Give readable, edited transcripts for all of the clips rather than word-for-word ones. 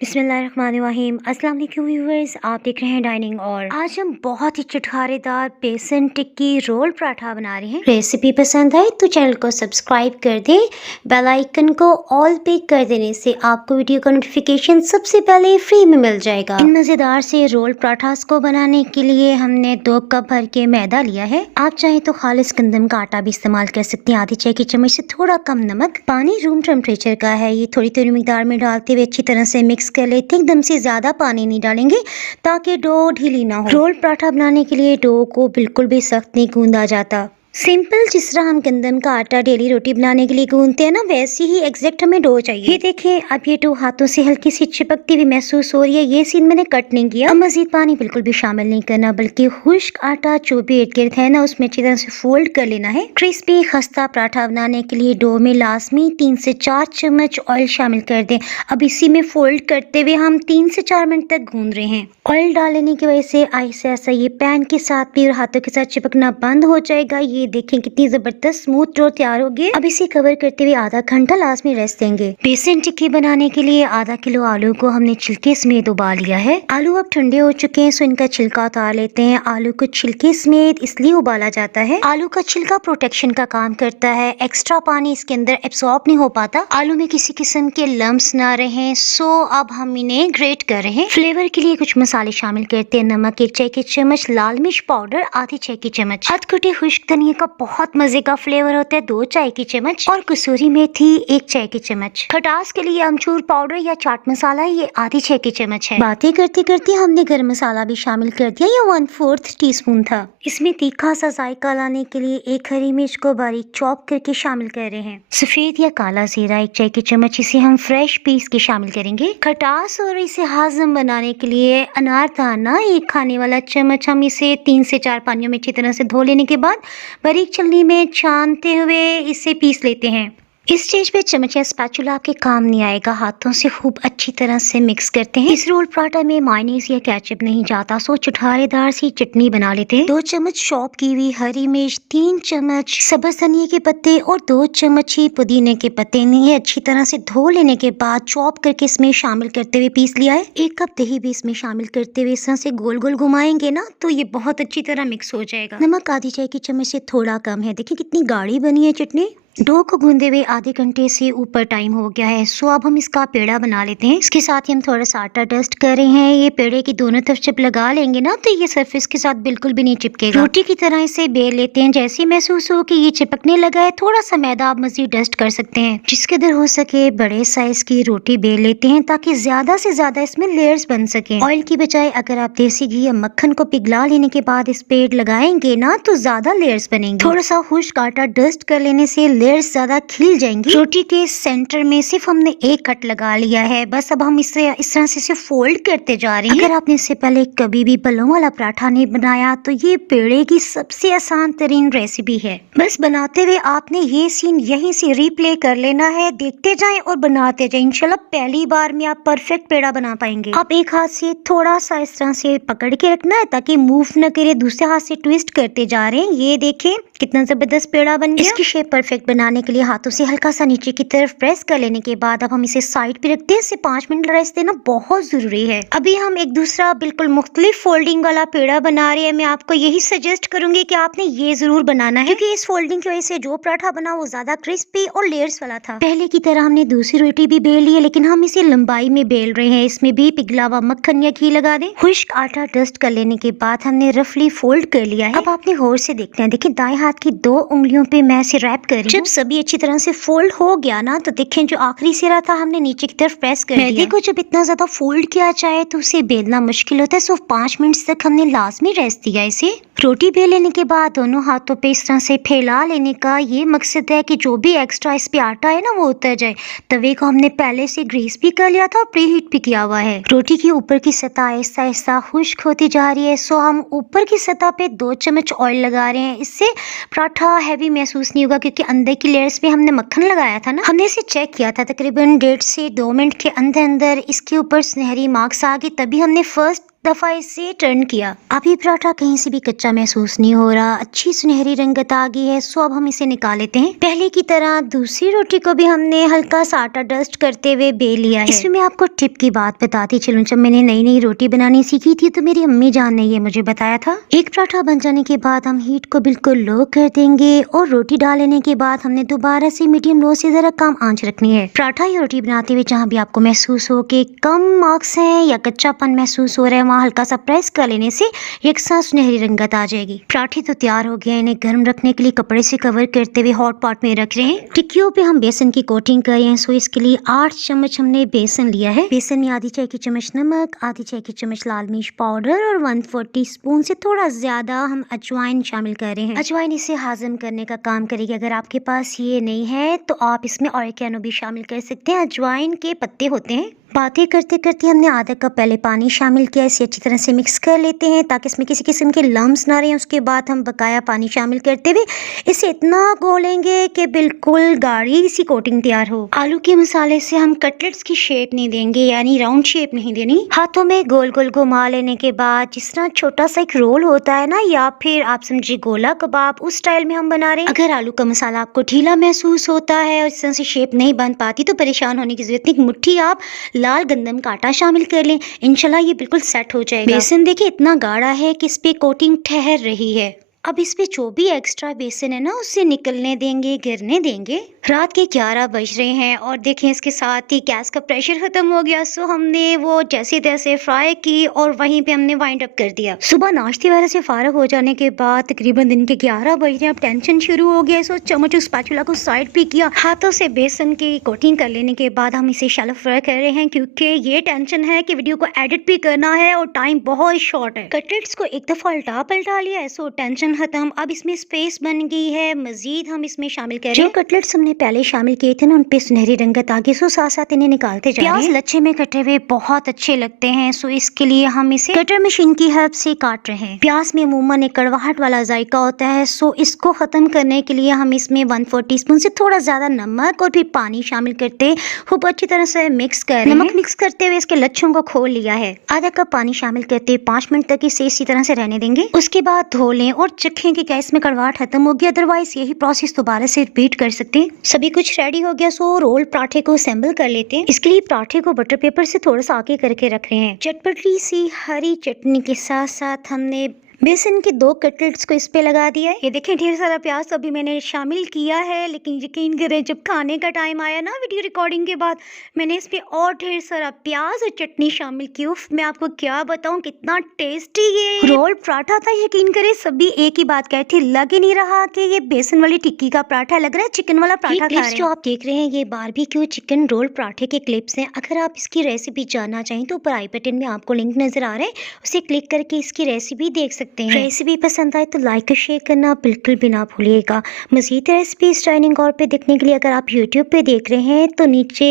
बिस्मिल्लाहिर्रहमानिर्रहीम। अस्सलाम वालेकुम व्यूअर्स, आप देख रहे हैं डाइनिंग। और आज हम बहुत ही चटखारेदार बेसन टिक्की रोल पराठा बना रहे हैं। रेसिपी पसंद आए तो चैनल को सब्सक्राइब कर दें। बेल आइकन को ऑल पे कर देने से आपको वीडियो का नोटिफिकेशन सबसे पहले फ्री में मिल जाएगा। इन मज़ेदार से रोल पराठास को बनाने के लिए हमने 2 कप भर के मैदा लिया है। आप चाहें तो खालिस गंदम का आटा भी इस्तेमाल कर सकते हैं। आधी चाय की चम्मच से थोड़ा कम नमक। पानी रूम टेम्परेचर का है, ये थोड़ी थोड़ी मिकदार में डालते हुए अच्छी तरह से मिक्स कर लेते हैं। एकदम से ज्यादा पानी नहीं डालेंगे ताकि डो ढीली ना हो। रोल पराठा बनाने के लिए डो को बिल्कुल भी सख्त नहीं गूंदा जाता। सिंपल जिस तरह हम गंदम का आटा डेली रोटी बनाने के लिए गूंथते हैं ना, वैसे ही एग्जैक्ट हमें डो चाहिए। ये देखें, अब ये डो हाथों से हल्की सी चिपकती हुई महसूस हो रही है। ये सीन मैंने कट नहीं किया। अब मजीद पानी बिल्कुल भी शामिल नहीं करना, बल्कि खुश्क आटा जो भी इर्द गिर्द है ना, उसमें अच्छी तरह से फोल्ड कर लेना है। क्रिस्पी खस्ता पराठा बनाने के लिए डो में लाजमी 3 से 4 चम्मच ऑयल शामिल कर दें। अब इसी में फोल्ड करते हुए हम 3 से 4 मिनट तक गूंद रहे हैं। ऑयल डालने की वजह से ऐसा ऐसा ये पैन के साथ भी और हाथों के साथ चिपकना बंद हो जाएगा। ये देखें कितनी जबरदस्त स्मूथ डो तैयार हो गई। अब इसे कवर करते हुए आधा घंटा लाजमी रेस्ट देंगे। बेसन टिक्की बनाने के लिए आधा किलो आलू को हमने छिलके समेत उबाल लिया है। आलू अब ठंडे हो चुके हैं, सो इनका छिलका उतार लेते हैं। आलू को छिलके समेत इसलिए उबाला जाता है, आलू का छिलका प्रोटेक्शन का काम करता है। एक्स्ट्रा पानी इसके अंदर एब्सॉर्ब नहीं हो पाता, आलू में किसी किस्म के लम्स ना रहे। सो अब हम इन्हें ग्रेट कर रहे हैं। फ्लेवर के लिए कुछ मसाले शामिल करते हैं। नमक 1 चाय की चम्मच, लाल मिर्च पाउडर आधी चाय की चम्मच, अधकटे खुश्क धनिया का बहुत मजे का फ्लेवर होता है 2 चाय की चम्मच, और कसूरी मेथी 1 चाय की चम्मच। खटास के लिए अमचूर पाउडर या चाट मसाला ये आधी चाय की चम्मच है। बातें करते करते हमने गरम मसाला भी शामिल कर दिया, ये 1/4 टीस्पून था। इसमें तीखा सा जायका लाने के लिए 1 हरी मिर्च को बारीक चॉप करके शामिल कर रहे हैं। सफेद या काला जीरा 1 चाय की चम्मच, इसे हम फ्रेश पीस के शामिल करेंगे। खटास और इसे हाजम बनाने के लिए अनार दाना 1 खाने वाला चम्मच, हम इसे 3 से 4 पानियों में अच्छी तरह से धो लेने के बाद बारीक छलनी में छानते हुए इसे पीस लेते हैं। इस स्टेज पे चम्मच या स्पैचुला आपके काम नहीं आएगा, हाथों से खूब अच्छी तरह से मिक्स करते हैं। इस रोल पराठा में मायोनीज या केचप नहीं जाता, सो चटखारेदार सी चटनी बना लेते हैं। 2 चम्मच चॉप की हुई हरी मिर्च, 3 चम्मच सब्ज धनिया के पत्ते और 2 चम्मच ही पुदीने के पत्ते। नहीं अच्छी तरह से धो लेने के बाद चॉप करके इसमें शामिल करते हुए पीस लिया है। 1 कप दही भी इसमें शामिल करते हुए इस तरह से गोल गोल घुमाएंगे ना, तो ये बहुत अच्छी तरह मिक्स हो जाएगा। नमक आधी चाय की चम्मच से थोड़ा कम है। देखिए कितनी गाढ़ी बनी है चटनी। डो को गूंदे हुए आधे घंटे से ऊपर टाइम हो गया है, सो अब हम इसका पेड़ा बना लेते हैं। इसके साथ ही हम थोड़ा सा आटा डस्ट कर रहे हैं। ये पेड़े की दोनों तरफ जब लगा लेंगे ना, तो ये सरफेस के साथ बिल्कुल भी नहीं चिपकेगा। रोटी की तरह इसे बेल लेते हैं। जैसे महसूस हो कि ये चिपकने लगा है, थोड़ा सा मैदा आप मजीद डस्ट कर सकते हैं। जिसके दर हो सके बड़े साइज की रोटी बेल लेते हैं, ताकि ज्यादा से ज्यादा इसमें लेयर्स बन सके। ऑयल की बजाय अगर आप देसी घी या मक्खन को पिघला लेने के बाद इस पेड़ लगाएंगे ना, तो ज्यादा लेयर्स बनेंगे। थोड़ा सा खुश्क आटा डस्ट कर लेने से लेयर्स ज्यादा खिल जाएंगी। रोटी के सेंटर में सिर्फ हमने 1 कट लगा लिया है, बस अब हम इसे इस तरह से फोल्ड करते जा रहे हैं। अगर आपने इससे पहले कभी भी पलों वाला पराठा नहीं बनाया, तो ये पेड़े की सबसे आसान तरीन रेसिपी है। बस बनाते हुए आपने ये सीन यहीं से रिप्ले कर लेना है, देखते जाएं और बनाते जाएं। इंशाल्लाह पहली बार में आप परफेक्ट पेड़ा बना पाएंगे। आप एक हाथ से थोड़ा सा इस तरह से पकड़ के रखना है ताकि मूव न करे, दूसरे हाथ से ट्विस्ट करते जा रहे हैं। ये देखें कितना जबरदस्त पेड़ा बन गया। इसकी शेप परफेक्ट बनाने के लिए हाथों से हल्का सा नीचे की तरफ प्रेस कर लेने के बाद अब हम इसे साइड पे रखते हैं। इसे 5 मिनट रेस्ट देना बहुत जरूरी है। अभी हम एक दूसरा बिल्कुल मुख्तलिफ फोल्डिंग वाला पेड़ा बना रहे हैं। मैं आपको यही सजेस्ट करूंगी कि आपने ये जरूर बनाना है, क्योंकि इस फोल्डिंग की वजह से जो पराठा बना वो ज्यादा क्रिस्पी और लेयर्स वाला था। पहले की तरह हमने दूसरी रोटी भी बेल ली है, लेकिन हम इसे लंबाई में बेल रहे हैं। इसमें भी पिघला हुआ मक्खन या घी लगा दें। खुश्क आटा डस्ट कर लेने के बाद हमने रफली फोल्ड कर लिया है। अब आपने गौर से देखना है, देखिए दाएं हाथ की 2 उंगलियों पे मैं इसे रैप कर रही हूं। जब सभी अच्छी तरह से फोल्ड हो गया ना, तो देखें जो आखिरी सिरा था हमने नीचे की तरफ प्रेस कर दिया। मैदे को जब इतना ज्यादा फोल्ड किया जाए तो उसे बेलना मुश्किल होता है, सो 5 मिनट तक हमने लाजमी रेस्ट दिया इसे। रोटी बेल लेने के बाद दोनों हाथों पे इस तरह से फैला लेने का ये मकसद है कि जो भी एक्स्ट्रा इस पे आटा है ना, वो उतर जाए। तवे को हमने पहले से ग्रीस भी कर लिया था और प्री हीट भी किया हुआ है। रोटी की ऊपर की सतह आहिस्ता आहिस्ता खुश्क होती जा रही है, सो हम ऊपर की सतह पे 2 चम्मच ऑयल लगा रहे हैं। इससे पराठा हैवी महसूस नहीं होगा, क्योंकि अंदर की लेयर्स पे हमने मक्खन लगाया था ना। हमने इसे चेक किया था, तकरीबन 1.5 से 2 मिनट के अंदर अंदर इसके ऊपर सुनहरी मार्क्स आ गई। तभी हमने फर्स्ट दफा इसे टर्न किया। अभी पराठा कहीं से भी कच्चा महसूस नहीं हो रहा, अच्छी सुनहरी रंगत आ गई है। सो अब हम इसे निकाल लेते हैं। पहले की तरह दूसरी रोटी को भी हमने हल्का सा आटा डस्ट करते हुए बेल लिया है। इसमें मैं आपको टिप की बात बताती चलूं। जब मैंने नई नई रोटी बनानी सीखी थी तो मेरी अम्मी जान ने ये मुझे बताया था। एक पराठा बन जाने के बाद हम हीट को बिल्कुल लो कर देंगे और रोटी डाल लेने के बाद हमने दोबारा से मीडियम लो से जरा कम आंच रखनी है। पराठा या रोटी बनाते हुए जहाँ भी आपको महसूस हो कि कम मार्क्स हैं या कच्चापन महसूस हो रहा है, वहाँ हल्का सा प्रेस कर लेने से यकसा सुनहरी रंगत आ जाएगी। पराठे तो तैयार हो गए। इन्हें गर्म रखने के लिए कपड़े से कवर करते हुए हॉट पॉट में रख रहे हैं। टिक्कियों पे हम बेसन की कोटिंग कर रहे हैं। सो इसके लिए 8 चम्मच हमने बेसन लिया है। बेसन में आधी चाय की चम्मच नमक, आधी चाय की चम्मच लाल मिर्च पाउडर और 1/4 टीस्पून से थोड़ा ज्यादा हम अजवाइन शामिल कर रहे हैं। अजवाइन इसे हाजम करने का काम करेगी। अगर आपके पास ये नहीं है तो आप इसमें ऑरिगेनो भी शामिल कर सकते हैं। अजवाइन के पत्ते होते हैं। बातें करते करते हमने आधा कप पहले पानी शामिल किया। इसे अच्छी तरह से मिक्स कर लेते हैं ताकि इसमें किसी किस्म के लम्स ना रहें। उसके बाद हम बकाया पानी शामिल करते हुए इसे इतना घोलेंगे कि बिल्कुल गाढ़ी सी कोटिंग तैयार हो। आलू के मसाले से हम कटलेट्स की शेप नहीं देंगे, यानी राउंड शेप नहीं देनी। हाथों में गोल गोल घुमा लेने के बाद जिस तरह छोटा सा एक रोल होता है ना, या फिर आप समझिए गोला कबाब, उस स्टाइल में हम बना रहे हैं। अगर आलू का मसाला आपको ढीला महसूस होता है और इस तरह से शेप नहीं बन पाती तो परेशान होने की जरूरत नहीं। मुट्ठी आप लाल गंदम का आटा शामिल कर लें, इंशाल्लाह ये बिल्कुल सेट हो जाएगा। बेसन देखिए इतना गाढ़ा है कि इस पे कोटिंग ठहर रही है। अब इस पे जो भी एक्स्ट्रा बेसन है ना उसे निकलने देंगे, गिरने देंगे। रात के 11 बज रहे हैं और देखें इसके साथ ही गैस का प्रेशर खत्म हो गया। सो हमने वो जैसे तैसे फ्राई की और वहीं पे हमने वाइंड अप कर दिया। सुबह नाश्ते वगैरह से फारग हो जाने के बाद तकरीबन दिन के 11 बज रहे हैं। अब टेंशन शुरू हो गया। सो चम्मच उस स्पैचुला को साइड पे किया, हाथों से बेसन की कोटिंग कर लेने के बाद हम इसे शैलो फ्राई कर रहे हैं, क्योंकि ये टेंशन है कि वीडियो को एडिट भी करना है और टाइम बहुत शॉर्ट है। कटलेट्स को एक दफा उल्टा पलटा लिया है। सो टेंशन खत्म। अब इसमें स्पेस बन गई है। मजीद हम इसमें शामिल करें जो कटलेट्स हमने पहले शामिल किए थे ना, उन पे सुनहरी रंगत आ गई। सो साथ साथ इन्हें निकालते जा रहे हैं। प्याज लच्छे में कटे हुए बहुत अच्छे लगते हैं। सो इसके लिए हम इसे कटर मशीन की हेल्प से काट रहे हैं। प्याज में अमूमन एक कड़वाहट वाला जायका होता है। सो इसको खत्म करने के लिए हम इसमें 1/4 टीस्पून से थोड़ा ज्यादा नमक और फिर पानी शामिल करते खूब अच्छी तरह से मिक्स कर रहे हैं। नमक मिक्स करते हुए इसके लच्छों को खोल लिया है। आधा कप पानी शामिल करते 5 मिनट तक इसे इसी तरह से रहने देंगे। उसके बाद धो लें और चखें कि गैस में कड़वाहट खत्म हो गया। अदरवाइज यही प्रोसेस दोबारा से रिपीट कर सकते हैं। सभी कुछ रेडी हो गया। सो रोल पराठे को असेंबल कर लेते हैं। इसके लिए पराठे को बटर पेपर से थोड़ा सा आगे करके रख रहे हैं। चटपटी सी हरी चटनी के साथ साथ हमने बेसन के 2 कटलेट्स को इस पे लगा दिया है। ये देखें ढेर सारा प्याज तो अभी मैंने शामिल किया है, लेकिन यकीन करें जब खाने का टाइम आया ना वीडियो रिकॉर्डिंग के बाद, मैंने इस पे और ढेर सारा प्याज और चटनी शामिल की। उफ, मैं आपको क्या बताऊं कितना टेस्टी ये रोल पराठा था। यकीन करें सभी एक ही बात कह रही थी, लग ही नहीं रहा कि ये बेसन वाली टिक्की का पराठा, लग रहा है चिकन वाला पराठा खा रहे हैं। जो आप देख रहे हैं ये बारबेक्यू चिकन रोल पराठे के क्लिप्स हैं। अगर आप इसकी रेसिपी जानना चाहें तो ऊपर आई बटन में आपको लिंक नजर आ रहा है, उसे क्लिक करके इसकी रेसिपी देख सकते हैं। रेसिपी पसंद आए तो लाइक और शेयर करना बिल्कुल भी ना भूलिएगा। मज़ीद रेसिपीज डाइनिंग हॉल पे देखने के लिए अगर आप यूट्यूब पे देख रहे हैं तो नीचे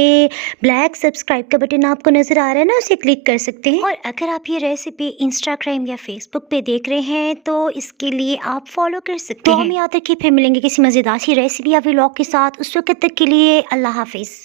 ब्लैक सब्सक्राइब का बटन आपको नजर आ रहा है ना, उसे क्लिक कर सकते हैं। और अगर आप ये रेसिपी इंस्टाग्राम या फेसबुक पे देख रहे हैं तो इसके लिए आप फॉलो कर सकते हैं। तो हम याद रखिए फिर मिलेंगे किसी मजेदार सी रेसिपी या व्लॉग के साथ। उस वक्त तक के लिए अल्लाह हाफिज।